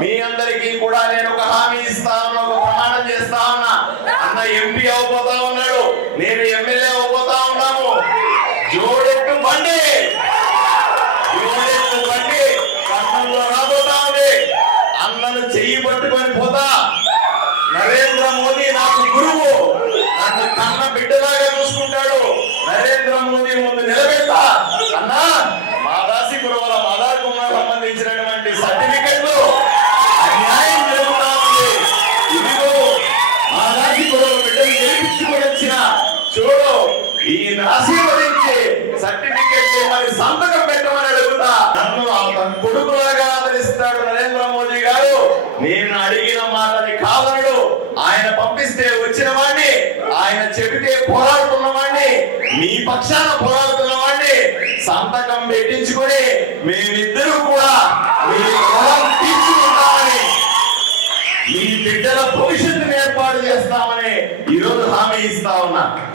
మీ అందరికీ కూడా నేను ఒక హామీ ఇస్తా ఉన్నా, ఒక ప్రమాణం చేస్తా ఉన్నా. అన్న ఎంపీ అవబోతా ఉన్నాడు, నేను ఎమ్మెల్యే అవబోతా ఉన్నాము. జోడెట్టు బండి కర్ణంలో రాబోతా ఉంది. అన్నను చెయ్యి పట్టుకొని పోతా. నరేంద్ర మోదీ నాకు గురువు, నన్ను కన్న బిడ్డలాగా చూసుకుంటాడు. నరేంద్ర మోదీ ముందు నిలబెడతా. అన్నా మాదాసి కురవల మాదార్ కుమార్ సంబంధించినటువంటి సర్టిఫికెట్లు అన్యాయం జరుగుతా ఉంది. ఇదిగో మాదాసి కురవల బిడ్డలు గెలిపించుకొని వచ్చిన చూడు, ఈయన ఆశీర్వదించి సర్టిఫికెట్ మరి సంతకం పెట్టమని అడుగుతా. నన్ను కొడుకులాగా ఆదరిస్తాడు నరేంద్ర మోదీ గారు. నేను అడిగిన మాటని కాదనడు. ఆయన పంపిస్తే వచ్చిన వాడిని, ఆయన చెబితే పోరాడుతున్న వాడిని, మీ పక్షాన పోరాడుతున్న వాడిని సంతకం పెట్టించుకొని మేమిద్దరూ కూడా మీ రుణం తీర్చుకుంటామని, మీ బిడ్డల భవిష్యత్తుని ఏర్పాటు చేస్తామని ఈరోజు హామీ ఇస్తా ఉన్నా.